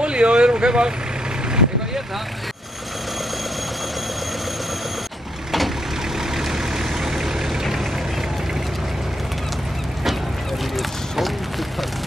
olíu og við erum að kaupa eitthvað að éta. Það er svolítið kallt.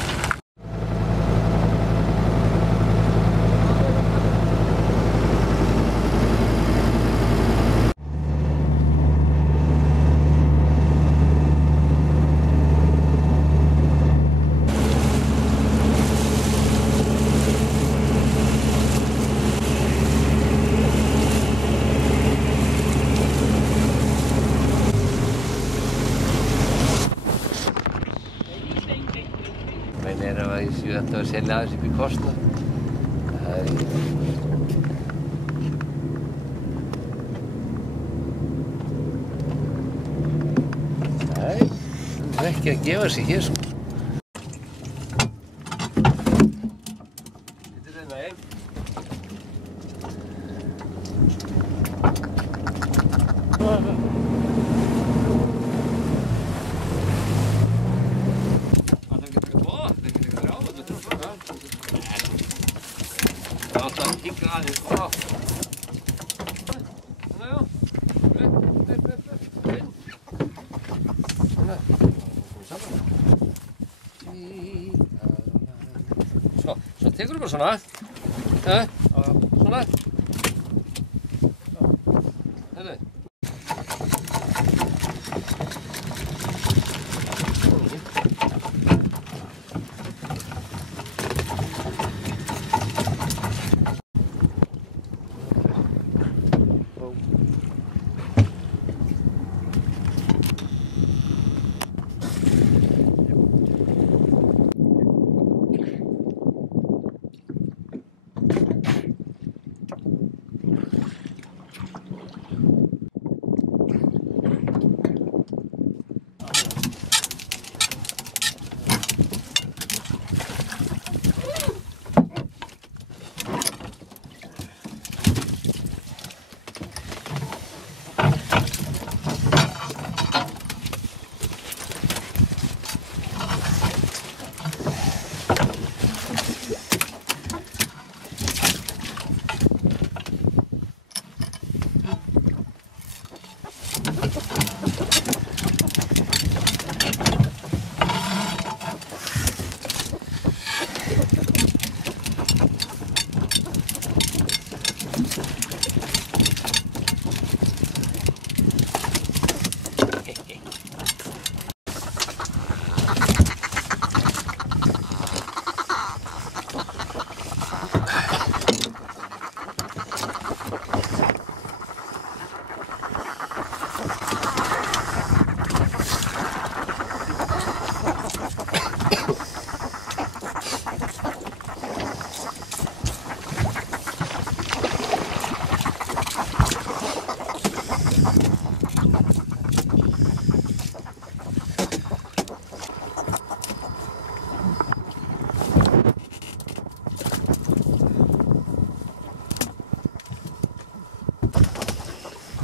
Men er að ég sé að selja aðeins upp í kostnað. Nei, það er ekki að gefa sig hér sko. Þetta er þeim megin. Alltaf að kíkja aðeins á. Svona já. Inn. Svona. Svo tekur þú bara svona. Svona. Hérna.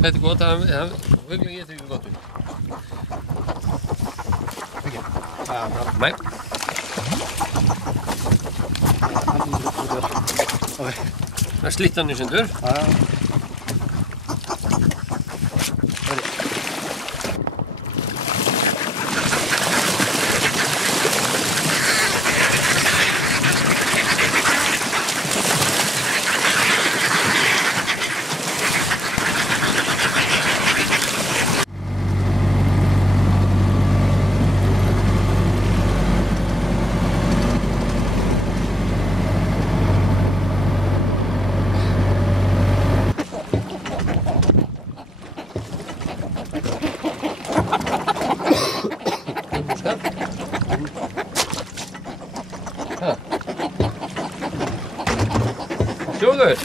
Þetta er gott, fuglinn getur ekki gott upp. Ekki? Nei. Það slítt hann í sundur. Sjóður!